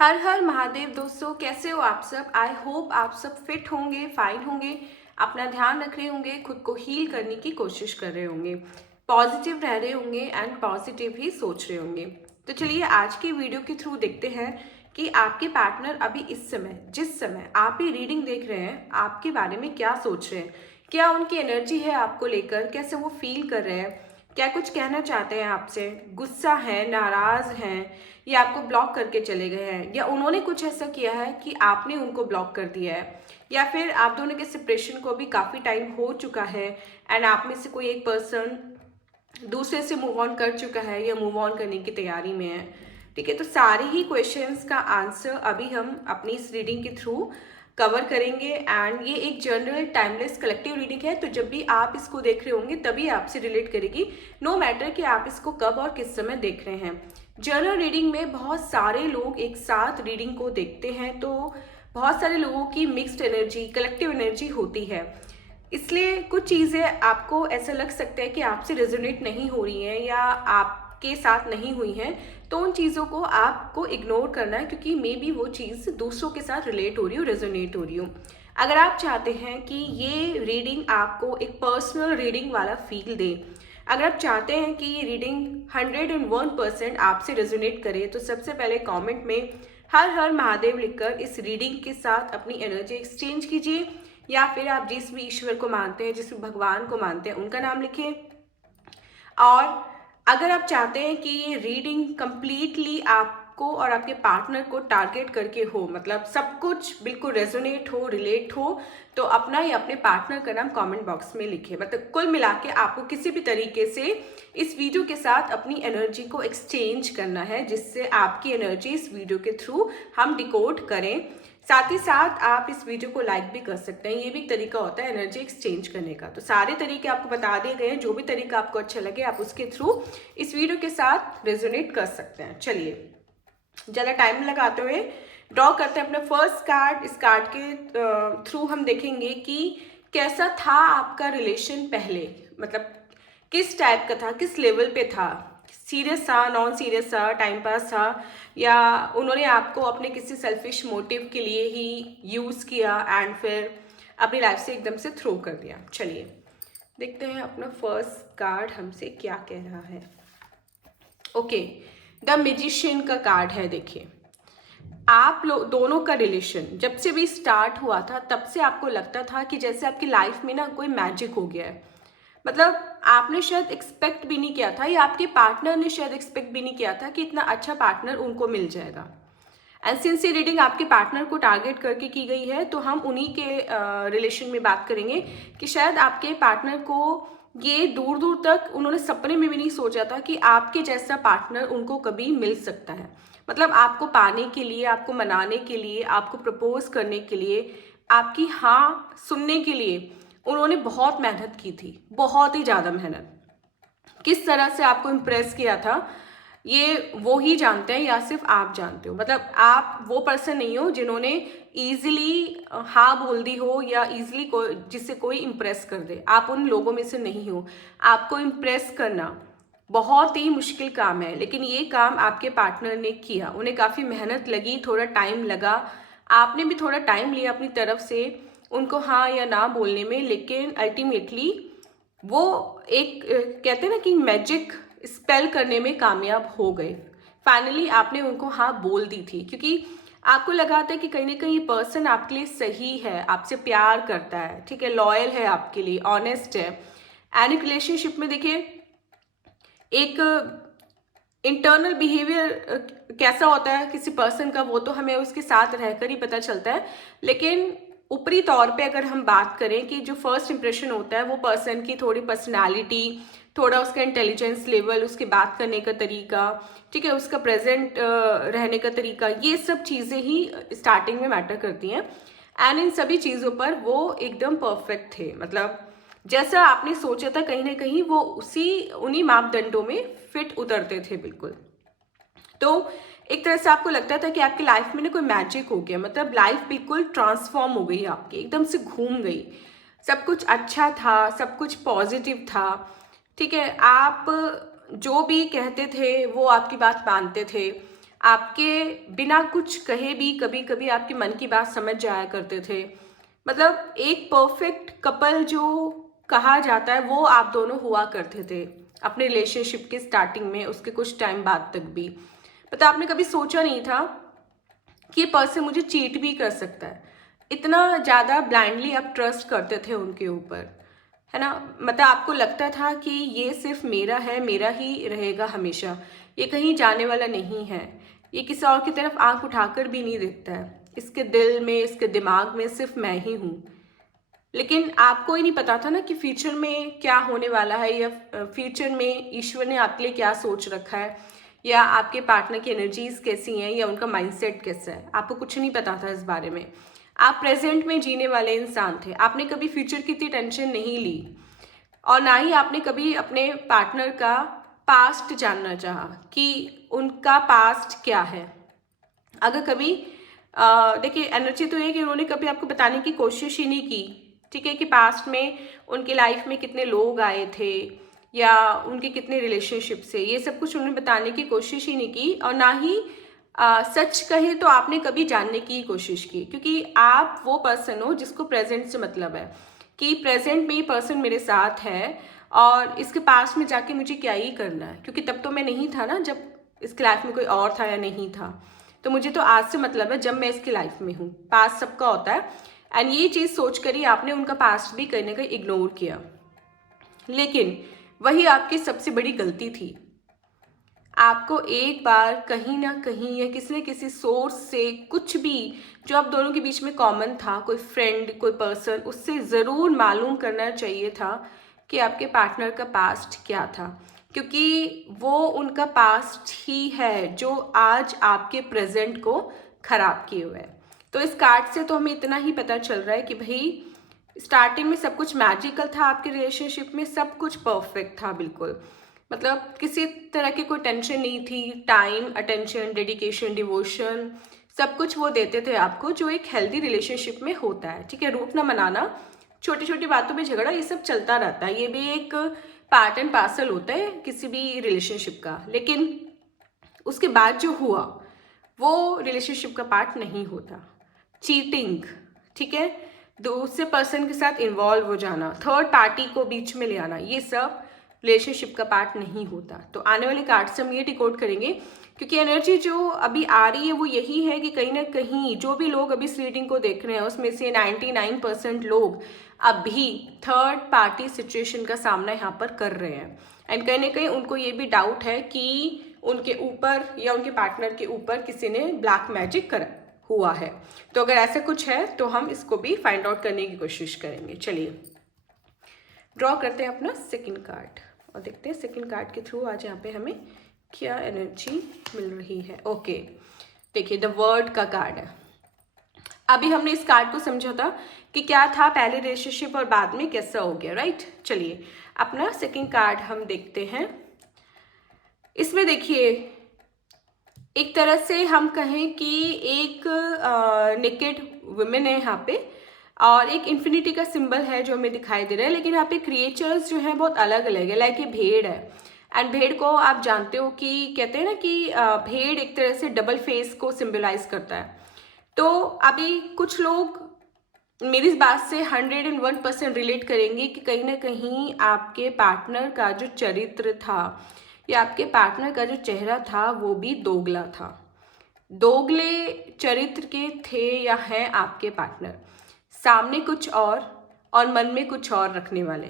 हर हर महादेव दोस्तों, कैसे हो आप सब। आई होप आप सब फिट होंगे, फाइन होंगे, अपना ध्यान रख रहे होंगे, खुद को हील करने की कोशिश कर रहे होंगे, पॉजिटिव रह रहे होंगे एंड पॉजिटिव ही सोच रहे होंगे। तो चलिए आज की वीडियो के थ्रू देखते हैं कि आपके पार्टनर अभी इस समय, जिस समय आप ये रीडिंग देख रहे हैं, आपके बारे में क्या सोच रहे हैं, क्या उनकी एनर्जी है आपको लेकर, कैसे वो फील कर रहे हैं, क्या कुछ कहना चाहते हैं आपसे, गुस्सा है, नाराज हैं, या आपको ब्लॉक करके चले गए हैं, या उन्होंने कुछ ऐसा किया है कि आपने उनको ब्लॉक कर दिया है, या फिर आप दोनों के सेपरेशन को भी काफ़ी टाइम हो चुका है एंड आप में से कोई एक पर्सन दूसरे से मूव ऑन कर चुका है या मूव ऑन करने की तैयारी में है। ठीक है, तो सारे ही क्वेश्चंस का आंसर अभी हम अपनी इस रीडिंग के थ्रू कवर करेंगे एंड ये एक जनरल टाइमलेस कलेक्टिव रीडिंग है। तो जब भी आप इसको देख रहे होंगे तभी आपसे रिलेट करेगी, नो मैटर कि आप इसको कब और किस समय देख रहे हैं। जनरल रीडिंग में बहुत सारे लोग एक साथ रीडिंग को देखते हैं, तो बहुत सारे लोगों की मिक्स्ड एनर्जी, कलेक्टिव एनर्जी होती है, इसलिए कुछ चीज़ें आपको ऐसा लग सकता है कि आपसे रेजोनेट नहीं हो रही हैं या आपके साथ नहीं हुई हैं, तो उन चीज़ों को आपको इग्नोर करना है, क्योंकि मे बी वो चीज़ दूसरों के साथ रिलेट हो रही हो, रेजोनेट हो रही हो। अगर आप चाहते हैं कि ये रीडिंग आपको एक पर्सनल रीडिंग वाला फील दे, अगर आप चाहते हैं कि ये रीडिंग 101% आपसे रेजोनेट करे, तो सबसे पहले कमेंट में हर हर महादेव लिखकर इस रीडिंग के साथ अपनी एनर्जी एक्सचेंज कीजिए, या फिर आप जिस भी ईश्वर को मानते हैं, जिस भी भगवान को मानते हैं, उनका नाम लिखिए। और अगर आप चाहते हैं कि ये रीडिंग कंप्लीटली आपको और आपके पार्टनर को टारगेट करके हो, मतलब सब कुछ बिल्कुल रेजोनेट हो, रिलेट हो, तो अपना या अपने पार्टनर का नाम कमेंट बॉक्स में लिखिए। मतलब कुल मिला के आपको किसी भी तरीके से इस वीडियो के साथ अपनी एनर्जी को एक्सचेंज करना है, जिससे आपकी एनर्जी इस वीडियो के थ्रू हम डिकोड करें। साथ ही साथ आप इस वीडियो को लाइक भी कर सकते हैं, ये भी एक तरीका होता है एनर्जी एक्सचेंज करने का। तो सारे तरीके आपको बता दिए गए हैं, जो भी तरीका आपको अच्छा लगे आप उसके थ्रू इस वीडियो के साथ रेजोनेट कर सकते हैं। चलिए ज़्यादा टाइम लगाते हुए ड्रॉ करते हैं अपना फर्स्ट कार्ड। इस कार्ड के थ्रू हम देखेंगे कि कैसा था आपका रिलेशन पहले, मतलब किस टाइप का था, किस लेवल पे था, सीरियस था, नॉन सीरियस था, टाइम पास था, या उन्होंने आपको अपने किसी सेल्फिश मोटिव के लिए ही यूज़ किया एंड फिर अपनी लाइफ से एकदम से थ्रो कर दिया। चलिए देखते हैं अपना फर्स्ट कार्ड हमसे क्या कह रहा है। ओके, द मैजिशियन का कार्ड है। देखिए, आप लोग दोनों का रिलेशन जब से भी स्टार्ट हुआ था, तब से आपको लगता था कि जैसे आपकी लाइफ में ना कोई मैजिक हो गया है। मतलब आपने शायद एक्सपेक्ट भी नहीं किया था, या आपके पार्टनर ने शायद एक्सपेक्ट भी नहीं किया था कि इतना अच्छा पार्टनर उनको मिल जाएगा। एंड सिंस ये रीडिंग आपके पार्टनर को टारगेट करके की गई है, तो हम उन्हीं के रिलेशन में बात करेंगे कि शायद आपके पार्टनर को ये दूर दूर तक उन्होंने सपने में भी नहीं सोचा था कि आपके जैसा पार्टनर उनको कभी मिल सकता है। मतलब आपको पाने के लिए, आपको मनाने के लिए, आपको प्रपोज करने के लिए, आपकी हाँ सुनने के लिए उन्होंने बहुत मेहनत की थी, बहुत ही ज़्यादा मेहनत। किस तरह से आपको इम्प्रेस किया था ये वो ही जानते हैं, या सिर्फ आप जानते हो। मतलब आप वो पर्सन नहीं हो जिन्होंने ईजिली हाँ बोल दी हो, या ईजिली जिससे कोई इम्प्रेस कर दे, आप उन लोगों में से नहीं हो। आपको इम्प्रेस करना बहुत ही मुश्किल काम है, लेकिन ये काम आपके पार्टनर ने किया, उन्हें काफ़ी मेहनत लगी, थोड़ा टाइम लगा, आपने भी थोड़ा टाइम लिया अपनी तरफ से उनको हाँ या ना बोलने में, लेकिन अल्टीमेटली वो एक कहते हैं ना कि मैजिक स्पेल करने में कामयाब हो गए। फाइनली आपने उनको हाँ बोल दी थी, क्योंकि आपको लगा था कि कहीं ना कहीं ये पर्सन आपके लिए सही है, आपसे प्यार करता है, ठीक है, लॉयल है आपके लिए, ऑनेस्ट है। एंड एक रिलेशनशिप में देखिए, एक इंटरनल बिहेवियर कैसा होता है किसी पर्सन का, वो तो हमें उसके साथ रहकर ही पता चलता है, लेकिन ऊपरी तौर पे अगर हम बात करें कि जो फर्स्ट इंप्रेशन होता है वो पर्सन की थोड़ी पर्सनालिटी, थोड़ा उसका इंटेलिजेंस लेवल, उसके बात करने का तरीका, ठीक है, उसका प्रेजेंट रहने का तरीका, ये सब चीज़ें ही स्टार्टिंग में मैटर करती हैं। एंड इन सभी चीज़ों पर वो एकदम परफेक्ट थे, मतलब जैसा आपने सोचा था कहीं ना कहीं वो उन्हीं मापदंडों में फिट उतरते थे बिल्कुल। तो एक तरह से आपको लगता था कि आपकी लाइफ में ना कोई मैजिक हो गया, मतलब लाइफ बिल्कुल ट्रांसफॉर्म हो गई आपकी, एकदम से घूम गई, सब कुछ अच्छा था, सब कुछ पॉजिटिव था, ठीक है, आप जो भी कहते थे वो आपकी बात मानते थे, आपके बिना कुछ कहे भी कभी कभी आपके मन की बात समझ जाया करते थे। मतलब एक परफेक्ट कपल जो कहा जाता है वो आप दोनों हुआ करते थे अपने रिलेशनशिप के स्टार्टिंग में, उसके कुछ टाइम बाद तक भी। मतलब आपने कभी सोचा नहीं था कि ये पर्सन मुझे चीट भी कर सकता है। इतना ज़्यादा ब्लाइंडली आप ट्रस्ट करते थे उनके ऊपर, है ना। मतलब आपको लगता था कि ये सिर्फ मेरा है, मेरा ही रहेगा हमेशा, ये कहीं जाने वाला नहीं है, ये किसी और की तरफ आंख उठाकर भी नहीं देखता है, इसके दिल में, इसके दिमाग में सिर्फ मैं ही हूँ। लेकिन आपको ही नहीं पता था ना कि फ्यूचर में क्या होने वाला है, या फ्यूचर में ईश्वर ने आपके लिए क्या सोच रखा है, या आपके पार्टनर की एनर्जीज कैसी हैं, या उनका माइंडसेट कैसा है। आपको कुछ नहीं पता था इस बारे में। आप प्रेजेंट में जीने वाले इंसान थे, आपने कभी फ्यूचर की इतनी टेंशन नहीं ली, और ना ही आपने कभी अपने पार्टनर का पास्ट जानना चाहा कि उनका पास्ट क्या है। अगर कभी देखिए, एनर्जी तो ये कि उन्होंने कभी आपको बताने की कोशिश ही नहीं की, ठीक है, कि पास्ट में उनके लाइफ में कितने लोग आए थे या उनके कितने रिलेशनशिप से, ये सब कुछ उन्होंने बताने की कोशिश ही नहीं की। और ना ही सच कहे तो आपने कभी जानने की कोशिश की, क्योंकि आप वो पर्सन हो जिसको प्रेजेंट से मतलब है कि प्रेजेंट में ये पर्सन मेरे साथ है, और इसके पास में जाके मुझे क्या ही करना है, क्योंकि तब तो मैं नहीं था ना जब इसकी लाइफ में कोई और था या नहीं था। तो मुझे तो आज से मतलब है जब मैं इसकी लाइफ में हूँ। पास्ट सबका होता है, एंड ये चीज़ सोच कर ही आपने उनका पास्ट भी कहीं ना कहीं इग्नोर किया। लेकिन वही आपकी सबसे बड़ी गलती थी। आपको एक बार कहीं ना कहीं या किसी न किसी सोर्स से कुछ भी जो आप दोनों के बीच में कॉमन था, कोई फ्रेंड, कोई पर्सन, उससे ज़रूर मालूम करना चाहिए था कि आपके पार्टनर का पास्ट क्या था, क्योंकि वो उनका पास्ट ही है जो आज आपके प्रेजेंट को खराब किए हुए है। तो इस कार्ड से तो हमें इतना ही पता चल रहा है कि भाई स्टार्टिंग में सब कुछ मैजिकल था, आपके रिलेशनशिप में सब कुछ परफेक्ट था बिल्कुल। मतलब किसी तरह की कोई टेंशन नहीं थी, टाइम, अटेंशन, डेडिकेशन, डिवोशन, सब कुछ वो देते थे आपको जो एक हेल्दी रिलेशनशिप में होता है, ठीक है। रूठ ना मनाना, छोटी छोटी बातों में झगड़ा, ये सब चलता रहता है, ये भी एक पार्ट एंड पार्सल होता है किसी भी रिलेशनशिप का। लेकिन उसके बाद जो हुआ वो रिलेशनशिप का पार्ट नहीं होता। चीटिंग, ठीक है, दूसरे पर्सन के साथ इन्वॉल्व हो जाना, थर्ड पार्टी को बीच में ले आना, ये सब रिलेशनशिप का पार्ट नहीं होता। तो आने वाले कार्ड से हम ये डिकोड करेंगे, क्योंकि एनर्जी जो अभी आ रही है वो यही है कि कहीं ना कहीं जो भी लोग अभी इस रीडिंग को देख रहे हैं उसमें से 99% लोग अभी थर्ड पार्टी सिचुएशन का सामना यहाँ पर कर रहे हैं। एंड कहीं ना कहीं उनको ये भी डाउट है कि उनके ऊपर या उनके पार्टनर के ऊपर किसी ने ब्लैक मैजिक कर हुआ है। तो अगर ऐसा कुछ है तो हम इसको भी फाइंड आउट करने की कोशिश करेंगे। चलिए ड्रॉ करते हैं अपना सेकंड कार्ड और देखते हैं सेकंड कार्ड के थ्रू आज यहाँ पे हमें क्या एनर्जी मिल रही है। ओके, देखिए द वर्ड का कार्ड है। अभी हमने इस कार्ड को समझा था कि क्या था पहले रिलेशनशिप और बाद में कैसा हो गया, राइट। चलिए अपना सेकंड कार्ड हम देखते हैं। इसमें देखिए एक तरह से हम कहें कि एक नेकेड वुमेन है यहाँ पे, और एक इन्फिनिटी का सिंबल है जो हमें दिखाई दे रहा है। लेकिन यहाँ पे क्रिएचर्स जो हैं बहुत अलग अलग है। लाइक ये भेड़ है, एंड भेड़ को आप जानते हो कि कहते हैं ना कि भेड़ एक तरह से डबल फेस को सिंबलाइज करता है। तो अभी कुछ लोग मेरी इस बात से 101% रिलेट करेंगे कि कहीं ना कहीं आपके पार्टनर का जो चरित्र था या आपके पार्टनर का जो चेहरा था वो भी दोगला था। दोगले चरित्र के थे या हैं आपके पार्टनर, सामने कुछ और मन में कुछ और रखने वाले।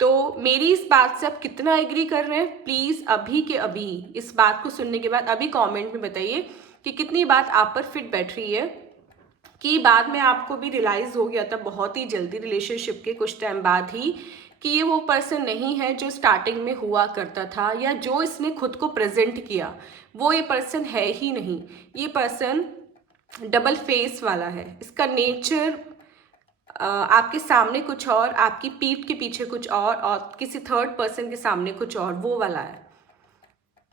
तो मेरी इस बात से आप कितना एग्री कर रहे हैं, प्लीज़ अभी के अभी इस बात को सुनने के बाद अभी कमेंट में बताइए कि कितनी बात आप पर फिट बैठ रही है। कि बाद में आपको भी रियलाइज़ हो गया था बहुत ही जल्दी, रिलेशनशिप के कुछ टाइम बाद ही, कि ये वो पर्सन नहीं है जो स्टार्टिंग में हुआ करता था, या जो इसने खुद को प्रेजेंट किया वो ये पर्सन है ही नहीं। ये पर्सन डबल फेस वाला है। इसका नेचर आपके सामने कुछ और, आपकी पीठ के पीछे कुछ और किसी थर्ड पर्सन के सामने कुछ और, वो वाला है।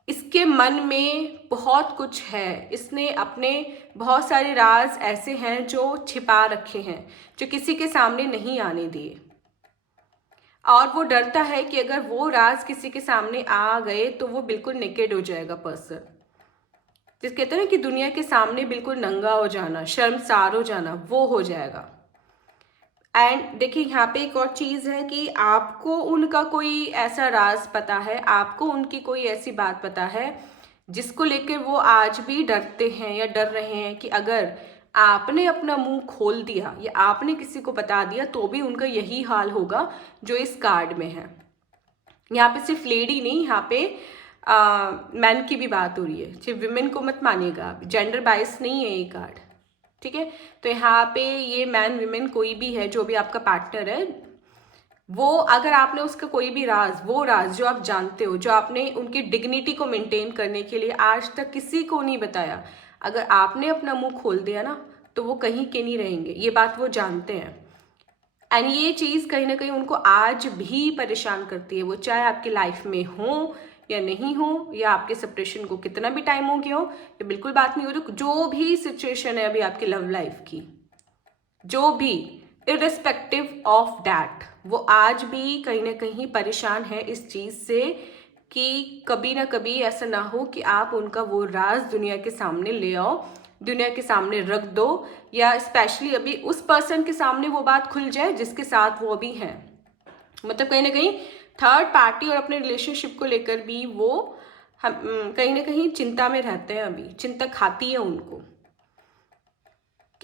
इसके मन में बहुत कुछ है। इसने अपने बहुत सारे राज ऐसे हैं जो छिपा रखे हैं, जो किसी के सामने नहीं आने दिए, और वो डरता है कि अगर वो राज किसी के सामने आ गए तो वो बिल्कुल नेकेड हो जाएगा पर्सन। जिस कहते हैं ना कि दुनिया के सामने बिल्कुल नंगा हो जाना, शर्मसार हो जाना, वो हो जाएगा। एंड देखिए यहाँ पे एक और चीज़ है कि आपको उनका कोई ऐसा राज पता है, आपको उनकी कोई ऐसी बात पता है जिसको लेकर वो आज भी डरते हैं या डर रहे हैं कि अगर आपने अपना मुंह खोल दिया या आपने किसी को बता दिया तो भी उनका यही हाल होगा जो इस कार्ड में है। यहाँ पे सिर्फ लेडी नहीं, यहाँ पे मैन की भी बात हो रही है, सिर्फ विमेन को मत मानिएगा, जेंडर बाइस नहीं है ये कार्ड, ठीक है। तो यहाँ पे ये मैन विमेन कोई भी है, जो भी आपका पार्टनर है, वो अगर आपने उसका कोई भी राज, वो राज जो आप जानते हो, जो आपने उनकी डिग्निटी को मेंटेन करने के लिए आज तक किसी को नहीं बताया, अगर आपने अपना मुंह खोल दिया ना तो वो कहीं के नहीं रहेंगे, ये बात वो जानते हैं। एंड ये चीज़ कहीं ना कहीं उनको आज भी परेशान करती है, वो चाहे आपकी लाइफ में हो या नहीं हो, या आपके सेपरेशन को कितना भी टाइम हो गया हो, ये बिल्कुल बात नहीं हो रही, जो भी सिचुएशन है अभी आपकी लव लाइफ की, जो भी, इररिस्पेक्टिव ऑफ दैट, वो आज भी कहीं ना कहीं परेशान है इस चीज़ से कि कभी ना कभी ऐसा ना हो कि आप उनका वो राज दुनिया के सामने ले आओ, दुनिया के सामने रख दो, या स्पेशली अभी उस पर्सन के सामने वो बात खुल जाए जिसके साथ वो अभी हैं। मतलब कहीं ना कहीं थर्ड पार्टी और अपने रिलेशनशिप को लेकर भी वो हम कहीं ना कहीं चिंता में रहते हैं, अभी चिंता खाती है उनको।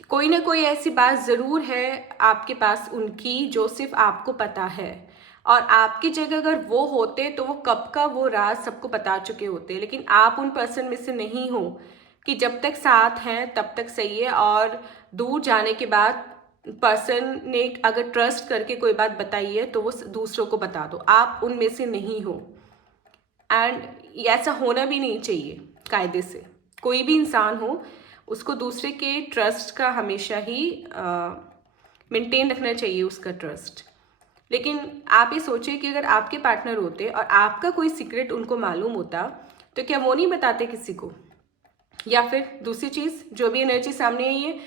कोई ना कोई ऐसी बात ज़रूर है आपके पास उनकी जो सिर्फ आपको पता है, और आपकी जगह अगर वो होते तो वो कब का वो राज सबको बता चुके होते, लेकिन आप उन पर्सन में से नहीं हो कि जब तक साथ हैं तब तक सही है, और दूर जाने के बाद पर्सन ने अगर ट्रस्ट करके कोई बात बताई है तो वो दूसरों को बता दो, आप उनमें से नहीं हो। एंड ऐसा होना भी नहीं चाहिए कायदे से, कोई भी इंसान हो उसको दूसरे के ट्रस्ट का हमेशा ही मेंटेन रखना चाहिए, उसका ट्रस्ट। लेकिन आप ये सोचिए कि अगर आपके पार्टनर होते और आपका कोई सीक्रेट उनको मालूम होता तो क्या वो नहीं बताते किसी को? या फिर दूसरी चीज़ जो भी एनर्जी सामने आई है,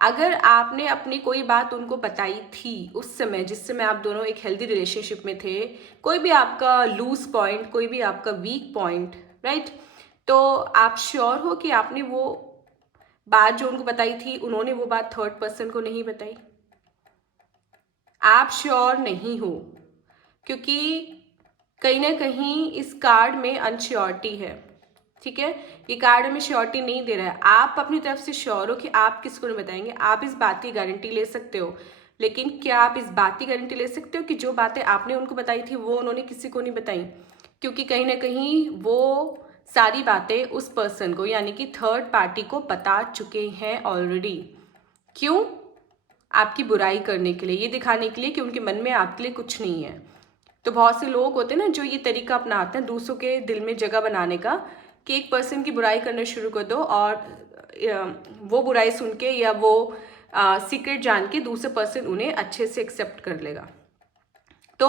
अगर आपने अपनी कोई बात उनको बताई थी उस समय जिस समय आप दोनों एक हेल्दी रिलेशनशिप में थे, कोई भी आपका लूज पॉइंट, कोई भी आपका वीक पॉइंट, राइट, तो आप श्योर हो कि आपने वो बात जो उनको बताई थी, उन्होंने वो बात थर्ड पर्सन को नहीं बताई? आप श्योर नहीं हो, क्योंकि कहीं ना कहीं इस कार्ड में अनश्योरिटी है, ठीक है। ये कार्ड हमें श्योरिटी नहीं दे रहा है, आप अपनी तरफ से श्योर हो कि आप किसको नहीं बताएंगे, आप इस बात की गारंटी ले सकते हो, लेकिन क्या आप इस बात की गारंटी ले सकते हो कि जो बातें आपने उनको बताई थी वो उन्होंने किसी को नहीं बताई? क्योंकि कहीं ना कहीं वो सारी बातें उस पर्सन को, यानी कि थर्ड पार्टी को बता चुके हैं ऑलरेडी। क्यों? आपकी बुराई करने के लिए, ये दिखाने के लिए कि उनके मन में आपके लिए कुछ नहीं है। तो बहुत से लोग होते हैं ना जो ये तरीका अपनाते हैं दूसरों के दिल में जगह बनाने का, कि एक पर्सन की बुराई करना शुरू कर दो और वो बुराई सुन के या वो सीक्रेट जान के दूसरे पर्सन उन्हें अच्छे से एक्सेप्ट कर लेगा। तो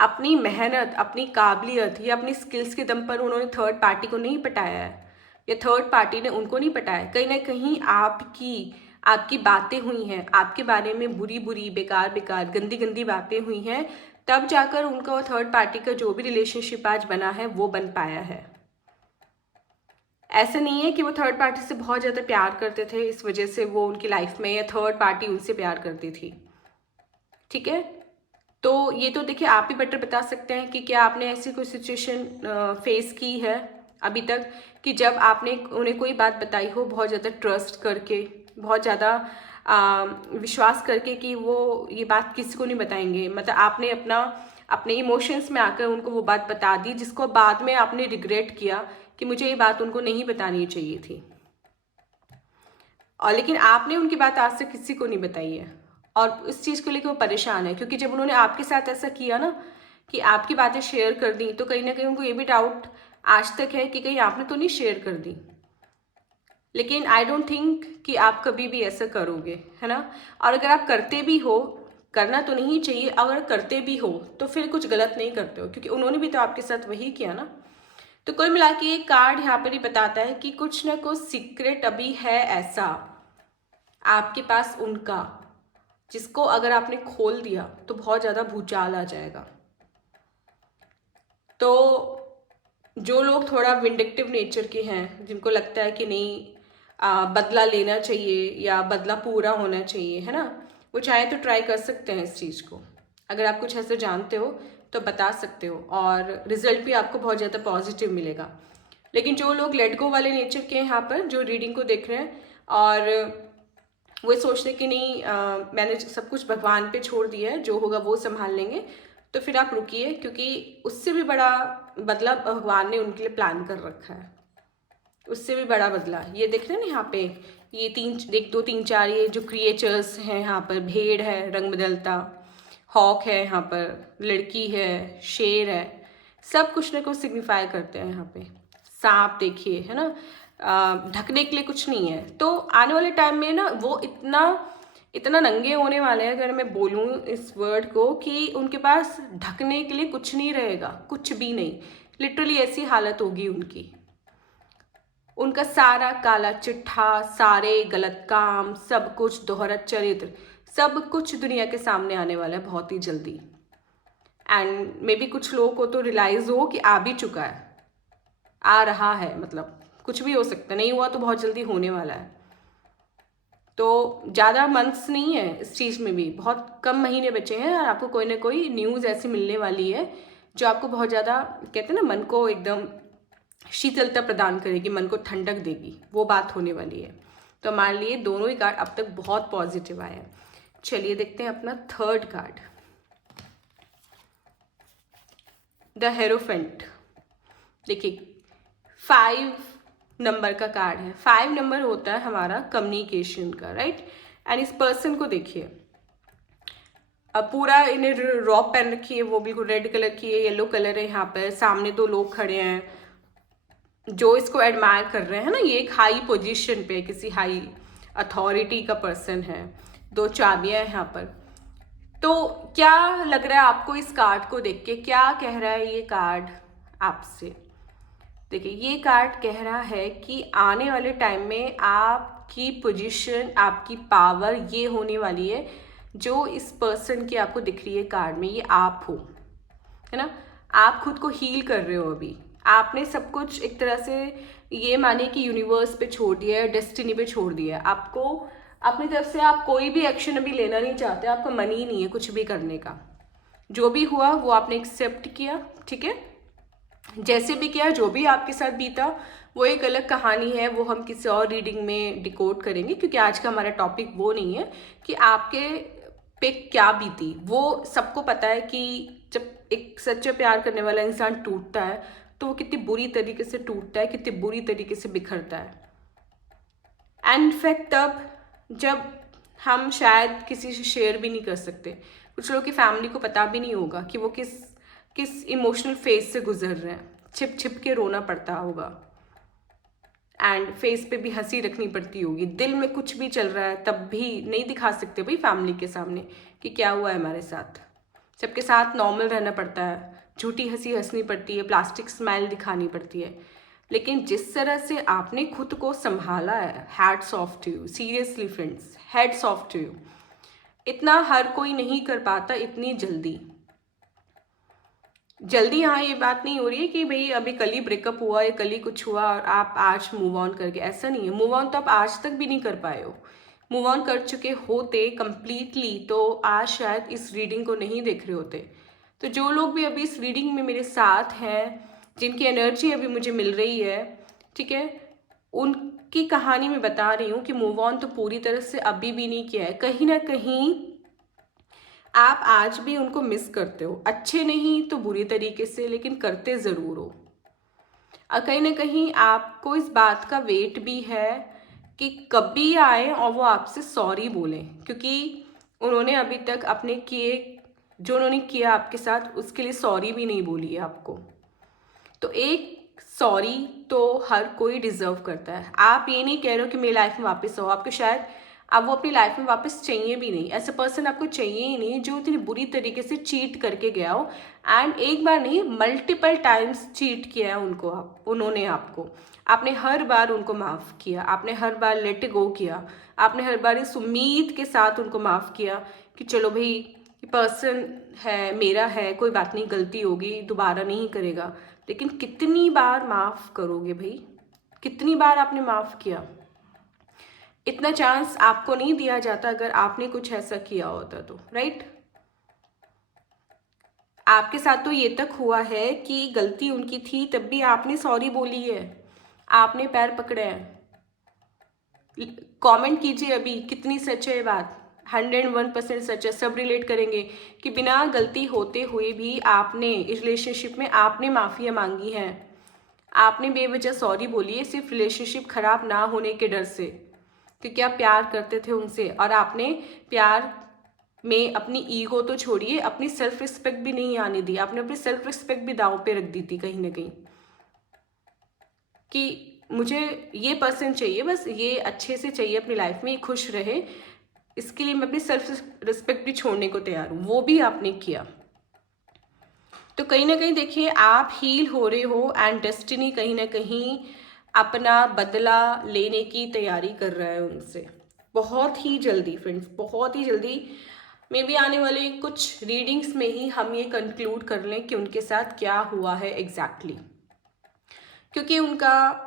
अपनी मेहनत, अपनी काबिलियत या अपनी स्किल्स के दम पर उन्होंने थर्ड पार्टी को नहीं पटाया है, या थर्ड पार्टी ने उनको नहीं पटाया। कहीं ना कहीं आपकी बातें हुई हैं, आपके बारे में बुरी बुरी, बेकार बेकार, गंदी गंदी बातें हुई हैं, तब जाकर उनका थर्ड पार्टी का जो भी रिलेशनशिप आज बना है वो बन पाया है। ऐसा नहीं है कि वो थर्ड पार्टी से बहुत ज़्यादा प्यार करते थे इस वजह से वो उनकी लाइफ में, या थर्ड पार्टी उनसे प्यार करती थी, ठीक है। तो ये तो देखिए आप ही बेटर बता सकते हैं कि क्या आपने ऐसी कोई सिचुएशन फेस की है अभी तक कि जब आपने उन्हें कोई बात बताई हो बहुत ज़्यादा ट्रस्ट करके, बहुत ज़्यादा विश्वास करके कि वो ये बात किसी को नहीं बताएंगे, मतलब आपने अपने इमोशंस में आकर उनको वो बात बता दी जिसको बाद में आपने रिग्रेट किया कि मुझे ये बात उनको नहीं बतानी चाहिए थी, और लेकिन आपने उनकी बात आज तक किसी को नहीं बताई है, और इस चीज़ को लेकर वो परेशान है, क्योंकि जब उन्होंने आपके साथ ऐसा किया ना कि आपकी बातें शेयर कर दी, तो कहीं ना कहीं उनको ये भी डाउट आज तक है कि कहीं आपने तो नहीं शेयर कर दी। लेकिन आई डोंट थिंक कि आप कभी भी ऐसा करोगे, है ना। और अगर आप करते भी हो, करना तो नहीं चाहिए, अगर करते भी हो तो फिर कुछ गलत नहीं करते हो, क्योंकि उन्होंने भी तो आपके साथ वही किया ना। तो कुल मिला के ये कार्ड यहाँ पर ही बताता है कि कुछ ना कुछ सीक्रेट अभी है ऐसा आपके पास उनका, जिसको अगर आपने खोल दिया तो बहुत ज़्यादा भूचाल आ जाएगा। तो जो लोग थोड़ा विंडिक्टिव नेचर के हैं, जिनको लगता है कि नहीं बदला लेना चाहिए या बदला पूरा होना चाहिए, है ना, वो चाहे तो ट्राई कर सकते हैं इस चीज़ को। अगर आप कुछ ऐसे जानते हो तो बता सकते हो और रिजल्ट भी आपको बहुत ज़्यादा पॉजिटिव मिलेगा। लेकिन जो लोग लेट गो वाले नेचर के हैं यहाँ पर, जो रीडिंग को देख रहे हैं और वो सोचते कि नहीं मैंने सब कुछ भगवान पे छोड़ दिया है, जो होगा वो संभाल लेंगे, तो फिर आप रुकिए, क्योंकि उससे भी बड़ा बदला भगवान ने उनके लिए प्लान कर रखा है। उससे भी बड़ा बदला ये देख रहे हैं ना यहाँ पे, ये 1 2 3 4 ये जो क्रिएचर्स हैं यहाँ पर, भेड़ है रंग बदलता, हॉक है यहाँ पर, लड़की है, शेर है, सब कुछ ना कुछ सिग्निफाई करते हैं यहाँ पे। सांप देखिए, है ना, ढकने के लिए कुछ नहीं है। तो आने वाले टाइम में ना वो इतना इतना नंगे होने वाले हैं, अगर मैं बोलूँ इस वर्ड को, कि उनके पास ढकने के लिए कुछ नहीं रहेगा, कुछ भी नहीं। लिटरली ऐसी हालत होगी उनकी। उनका सारा काला चिट्ठा, सारे गलत काम, सब कुछ, दोहरा चरित्र, सब कुछ दुनिया के सामने आने वाला है बहुत ही जल्दी। एंड मे बी कुछ लोगों को तो रियलाइज हो कि आ भी चुका है, आ रहा है, मतलब कुछ भी हो सकता है, नहीं हुआ तो बहुत जल्दी होने वाला है। तो ज़्यादा मंथ्स नहीं है इस चीज़ में भी, बहुत कम महीने बचे हैं और आपको कोई ना कोई न्यूज़ ऐसी मिलने वाली है जो आपको बहुत ज़्यादा, कहते हैं ना, मन को एकदम शीतलता प्रदान करेगी, मन को ठंडक देगी, वो बात होने वाली है। तो हमारे लिए दोनों ही कार्ड अब तक बहुत पॉजिटिव आए हैं। चलिए देखते हैं अपना थर्ड कार्ड, द हेरोफेंट। देखिए 5 नंबर का कार्ड है। 5 नंबर होता है हमारा कम्युनिकेशन का, राइट। एंड इस पर्सन को देखिए, अब पूरा इन्हें रॉब पहन रखी है, वो बिल्कुल रेड कलर की है, येलो कलर है, यहाँ पर सामने 2 लोग खड़े हैं जो इसको एडमायर कर रहे हैं ना। ये एक हाई पोजीशन पे, किसी हाई अथॉरिटी का पर्सन है। 2 चाबियां हैं यहाँ पर। तो क्या लग रहा है आपको इस कार्ड को देख के, क्या कह रहा है ये कार्ड आपसे? देखिए ये कार्ड कह रहा है कि आने वाले टाइम में आपकी पोजीशन, आपकी पावर ये होने वाली है, जो इस पर्सन की आपको दिख रही है कार्ड में, ये आप हो, है ना। आप खुद को हील कर रहे हो अभी। आपने सब कुछ एक तरह से ये माने कि यूनिवर्स पे छोड़ दिया है, डेस्टिनी पे छोड़ दिया है। आपको अपनी तरफ से आप कोई भी एक्शन अभी लेना नहीं चाहते, आपका मन ही नहीं है कुछ भी करने का। जो भी हुआ वो आपने एक्सेप्ट किया, ठीक है। जैसे भी किया, जो भी आपके साथ बीता, वो एक अलग कहानी है, वो हम किसी और रीडिंग में डिकोड करेंगे, क्योंकि आज का हमारा टॉपिक वो नहीं है कि आपके पे क्या बीती। वो सबको पता है कि जब एक सच्चा प्यार करने वाला इंसान टूटता है तो वो कितनी बुरी तरीके से टूटता है, कितनी बुरी तरीके से बिखरता है। एंड इनफैक्ट तब जब हम शायद किसी से शेयर भी नहीं कर सकते। कुछ लोगों की फैमिली को पता भी नहीं होगा कि वो किस किस इमोशनल फेज से गुजर रहे हैं। छिप छिप के रोना पड़ता होगा, एंड फेस पे भी हंसी रखनी पड़ती होगी। दिल में कुछ भी चल रहा है तब भी नहीं दिखा सकते भाई फैमिली के सामने कि क्या हुआ है हमारे साथ। सबके साथ नॉर्मल रहना पड़ता है, झूठी हंसी हंसनी पड़ती है, प्लास्टिक स्माइल दिखानी पड़ती है। लेकिन जिस तरह से आपने खुद को संभाला है, hats off to you, seriously friends, hats off to you. इतना हर कोई नहीं कर पाता इतनी जल्दी। यहाँ ये बात नहीं हो रही है कि भाई अभी कल ही ब्रेकअप हुआ या कल ही कुछ हुआ और आप आज मूव ऑन करके, ऐसा नहीं है। मूव ऑन तो आप आज तक भी नहीं कर पाए हो। मूव ऑन कर चुके होते कंप्लीटली तो आज शायद इस रीडिंग को नहीं देख रहे होते। तो जो लोग भी अभी इस रीडिंग में मेरे साथ हैं, जिनकी एनर्जी अभी मुझे मिल रही है, ठीक है, उनकी कहानी मैं बता रही हूँ कि मूव ऑन तो पूरी तरह से अभी भी नहीं किया है। कहीं ना कहीं आप आज भी उनको मिस करते हो, अच्छे नहीं तो बुरी तरीके से, लेकिन करते ज़रूर हो। और कहीं ना कहीं आपको इस बात का वेट भी है कि कभी आए और वो आपसे सॉरी बोलें, क्योंकि उन्होंने अभी तक अपने किए, जो उन्होंने किया आपके साथ, उसके लिए सॉरी भी नहीं बोली है आपको। तो एक सॉरी तो हर कोई डिज़र्व करता है। आप ये नहीं कह रहे हो कि मेरी लाइफ में वापस आओ, आपको शायद अब वो अपनी लाइफ में वापस चाहिए भी नहीं। ऐसा पर्सन आपको चाहिए ही नहीं जो इतनी बुरी तरीके से चीट करके गया हो, एंड एक बार नहीं मल्टीपल टाइम्स चीट किया है उन्होंने आपको। आपने हर बार उनको माफ़ किया, आपने हर बार लेट गो किया, आपने हर बार इस उम्मीद के साथ उनको माफ़ किया कि चलो भाई पर्सन है, मेरा है, कोई बात नहीं, गलती होगी, दोबारा नहीं करेगा। लेकिन कितनी बार माफ़ करोगे भाई? कितनी बार आपने माफ़ किया? इतना चांस आपको नहीं दिया जाता अगर आपने कुछ ऐसा किया होता तो, राइट? आपके साथ तो ये तक हुआ है कि गलती उनकी थी तब भी आपने सॉरी बोली है, आपने पैर पकड़े हैं। कमेंट कीजिए अभी कितनी सच है ये बात। 101% सच है, सब रिलेट करेंगे कि बिना गलती होते हुए भी आपने इस रिलेशनशिप में आपने माफ़िया मांगी हैं, आपने बेवजह सॉरी बोली है सिर्फ रिलेशनशिप खराब ना होने के डर से, क्योंकि आप प्यार करते थे उनसे और आपने प्यार में अपनी ईगो तो छोड़िए, अपनी सेल्फ रिस्पेक्ट भी नहीं आने दी, आपने अपनी सेल्फ रिस्पेक्ट भी दांव पे रख दी थी कहीं ना कहीं कि मुझे ये पर्सन चाहिए, बस ये अच्छे से चाहिए अपनी लाइफ में, ये खुश रहे, इसके लिए मैं अपनी सेल्फ रिस्पेक्ट भी छोड़ने को तैयार हूँ, वो भी आपने किया। तो कहीं ना कहीं देखिए आप हील हो रहे हो एंड डेस्टिनी कहीं ना कहीं अपना बदला लेने की तैयारी कर रहा है उनसे बहुत ही जल्दी फ्रेंड्स, बहुत ही जल्दी। मे बी आने वाले कुछ रीडिंग्स में ही हम ये कंक्लूड कर लें कि उनके साथ क्या हुआ है एग्जैक्टली क्योंकि उनका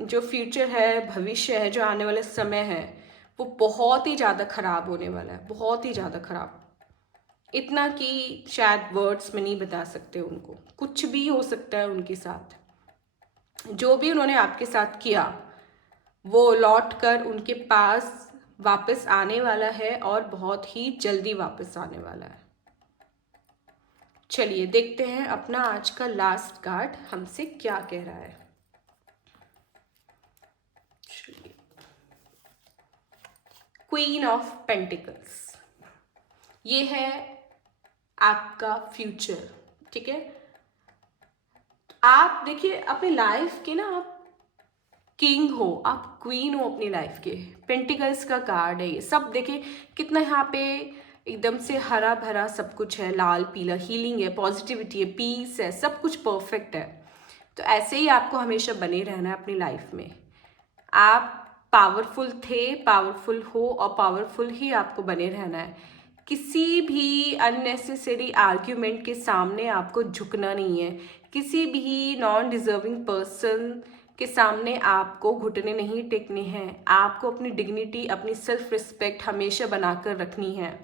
जो फ्यूचर है, भविष्य है, जो आने वाला समय है, वो बहुत ही ज़्यादा ख़राब होने वाला है, बहुत ही ज़्यादा ख़राब। इतना कि शायद वर्ड्स में नहीं बता सकते उनको, कुछ भी हो सकता है उनके साथ। जो भी उन्होंने आपके साथ किया वो लौट कर उनके पास वापस आने वाला है और बहुत ही जल्दी वापस आने वाला है। चलिए देखते हैं अपना आज का लास्ट कार्ड हमसे क्या कह रहा है। चलिए, क्वीन ऑफ पेंटिकल्स, ये है आपका फ्यूचर, ठीक है। आप देखिए अपनी लाइफ के ना आप किंग हो, आप क्वीन हो अपनी लाइफ के। पेंटिकल्स का कार्ड है ये, सब देखिए कितना यहाँ पे एकदम से हरा भरा सब कुछ है, लाल पीला, हीलिंग है, पॉजिटिविटी है, पीस है, सब कुछ परफेक्ट है। तो ऐसे ही आपको हमेशा बने रहना है अपनी लाइफ में। आप पावरफुल थे, पावरफुल हो और पावरफुल ही आपको बने रहना है। किसी भी अननेसेसरी आर्ग्यूमेंट के सामने आपको झुकना नहीं है, किसी भी नॉन डिजर्विंग पर्सन के सामने आपको घुटने नहीं टेकने हैं। आपको अपनी डिग्निटी, अपनी सेल्फ रिस्पेक्ट हमेशा बनाकर रखनी है।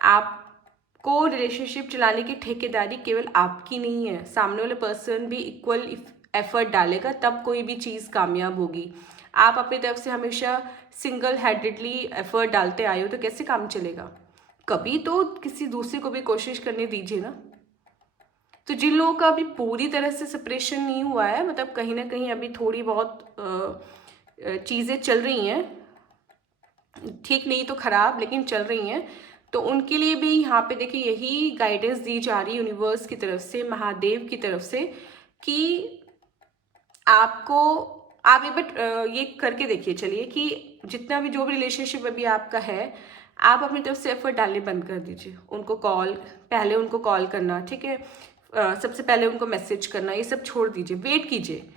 आपको रिलेशनशिप चलाने की ठेकेदारी केवल आपकी नहीं है, सामने वाले पर्सन भी इक्वल एफर्ट डालेगा तब कोई भी चीज़ कामयाब होगी। आप अपनी तरफ से हमेशा सिंगल हैंडेडली एफर्ट डालते आए हो तो कैसे काम चलेगा? कभी तो किसी दूसरे को भी कोशिश करने दीजिए ना। तो जिन लोगों का अभी पूरी तरह से सेपरेशन नहीं हुआ है, मतलब कहीं ना कहीं अभी थोड़ी बहुत चीज़ें चल रही हैं, ठीक नहीं तो खराब लेकिन चल रही हैं, तो उनके लिए भी यहाँ पे देखिए यही गाइडेंस दी जा रही है यूनिवर्स की तरफ से, महादेव की तरफ से, कि आपको आप एक बार ये करके देखिए चलिए कि जितना भी जो भी रिलेशनशिप अभी आपका है, आप अपनी तरफ से एफर्ट डालने बंद कर दीजिए। उनको पहले उनको कॉल करना, ठीक है, सबसे पहले उनको मैसेज करना, ये सब छोड़ दीजिए, वेट कीजिए।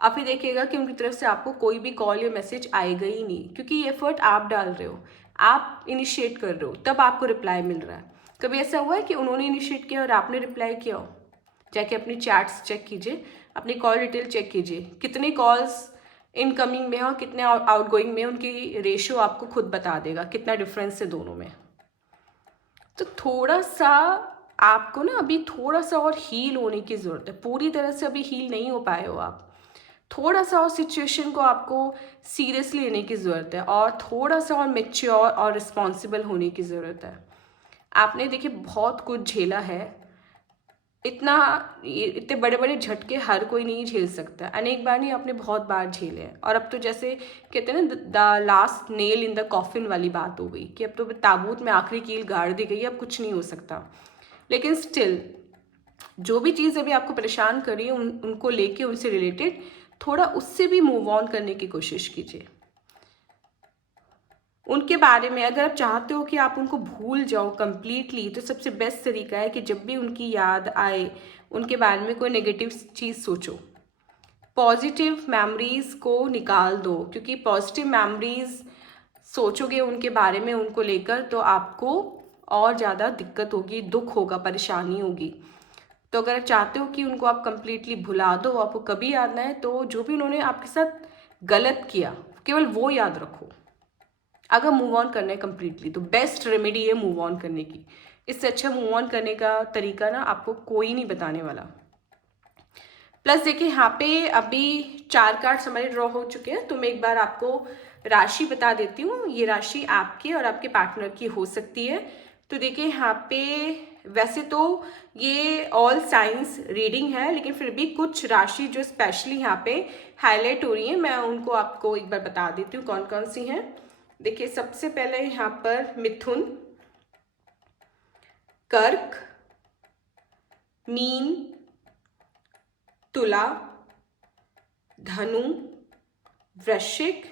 आप ही देखिएगा कि उनकी तरफ से आपको कोई भी कॉल या मैसेज आएगा ही नहीं, क्योंकि ये एफर्ट आप डाल रहे हो, आप इनिशिएट कर रहे हो, तब आपको रिप्लाई मिल रहा है। कभी ऐसा हुआ है कि उन्होंने इनिशिएट किया और आपने रिप्लाई किया हो? जाके अपनी चैट्स चेक कीजिए, अपनी कॉल डिटेल चेक कीजिए, कितने कॉल्स इनकमिंग में और कितने आउटगोइंग में, उनकी रेशियो आपको खुद बता देगा कितना डिफरेंस है दोनों में। तो थोड़ा सा आपको ना अभी थोड़ा सा और हील होने की ज़रूरत है, पूरी तरह से अभी हील नहीं हो पाए हो आप। थोड़ा सा और सिचुएशन को आपको सीरियसली लेने की ज़रूरत है और थोड़ा सा और मेच्योर और रिस्पॉन्सिबल होने की ज़रूरत है। आपने देखिए बहुत कुछ झेला है, इतने बड़े बड़े झटके हर कोई नहीं झेल सकता, अनेक बार नहीं, आपने बहुत बार झेले हैं। और अब तो जैसे कहते हैं ना, the last nail in the coffin वाली बात हो गई कि अब तो ताबूत में आखिरी कील गाड़ दी गई, अब कुछ नहीं हो सकता। लेकिन स्टिल जो भी चीज़ अभी आपको परेशान कर रही है उनको लेके, उनसे रिलेटेड थोड़ा उससे भी मूव ऑन करने की कोशिश कीजिए। उनके बारे में अगर आप चाहते हो कि आप उनको भूल जाओ कंप्लीटली, तो सबसे बेस्ट तरीका है कि जब भी उनकी याद आए, उनके बारे में कोई नेगेटिव चीज़ सोचो, पॉजिटिव मेमोरीज को निकाल दो, क्योंकि पॉजिटिव मेमोरीज सोचोगे उनके बारे में, उनको लेकर, तो आपको और ज़्यादा दिक्कत होगी, दुख होगा, परेशानी होगी। तो अगर चाहते हो कि उनको आप कंप्लीटली भुला दो, आपको कभी याद ना है, तो जो भी उन्होंने आपके साथ गलत किया केवल वो याद रखो। अगर मूव ऑन करना है कंप्लीटली तो बेस्ट रेमेडी है मूव ऑन करने की। इससे अच्छा मूव ऑन करने का तरीका ना आपको कोई नहीं बताने वाला। प्लस देखिए यहाँ पे अभी 4 कार्ड्स हमारे ड्रॉ हो चुके हैं, तो मैं एक बार आपको राशि बता देती हूँ। ये राशि आपकी और आपके पार्टनर की हो सकती है। तो देखिए यहाँ पे वैसे तो ये ऑल साइंस रीडिंग है, लेकिन फिर भी कुछ राशि जो स्पेशली यहाँ पे हाईलाइट हो रही है, मैं उनको आपको एक बार बता देती हूँ कौन कौन सी हैं। देखिए सबसे पहले यहाँ पर मिथुन, कर्क, मीन, तुला, धनु, वृश्चिक,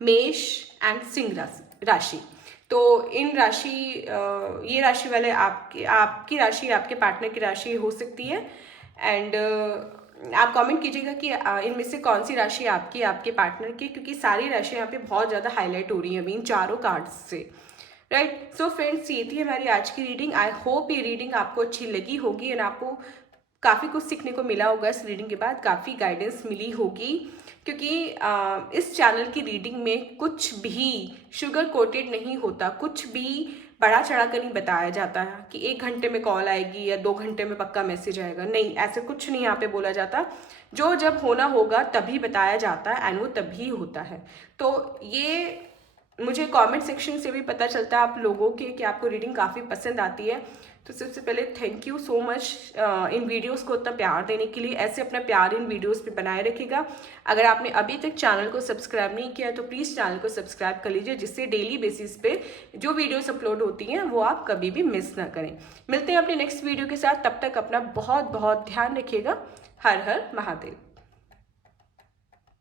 मेष एंड सिंह राशि। तो इन राशि ये राशि वाले आपकी राशि आपके पार्टनर की राशि हो सकती है। एंड आप कमेंट कीजिएगा कि इनमें से कौन सी राशि आपकी आपके पार्टनर की, क्योंकि सारी राशि यहाँ पे बहुत ज़्यादा हाईलाइट हो रही है अभी इन चारों कार्ड्स से, राइट। सो फ्रेंड्स, ये थी हमारी आज की रीडिंग। आई होप ये रीडिंग आपको अच्छी लगी होगी एंड आपको काफ़ी कुछ सीखने को मिला होगा इस रीडिंग के बाद, काफ़ी गाइडेंस मिली होगी, क्योंकि इस चैनल की रीडिंग में कुछ भी शुगर कोटेड नहीं होता, कुछ भी बड़ा चढ़ा कर नहीं बताया जाता है कि 1 घंटे में कॉल आएगी या 2 घंटे में पक्का मैसेज आएगा। नहीं, ऐसे कुछ नहीं यहाँ पे बोला जाता। जो जब होना होगा तभी बताया जाता है एंड वो तभी होता है। तो ये मुझे कमेंट सेक्शन से भी पता चलता है आप लोगों के कि आपको रीडिंग काफ़ी पसंद आती है। तो सबसे पहले thank you so much in videos को उतना प्यार देने के लिए। ऐसे अपना प्यार इन वीडियोस पे बनाए रखिएगा। अगर आपने अभी तक चैनल को सब्सक्राइब नहीं किया है तो प्लीज़ चैनल को सब्सक्राइब कर लीजिए, जिससे डेली बेसिस पे जो वीडियोस अपलोड होती हैं वो आप कभी भी मिस ना करें। मिलते हैं अपने नेक्स्ट वीडियो के साथ, तब तक अपना बहुत बहुत ध्यान रखिएगा। हर हर महादेव।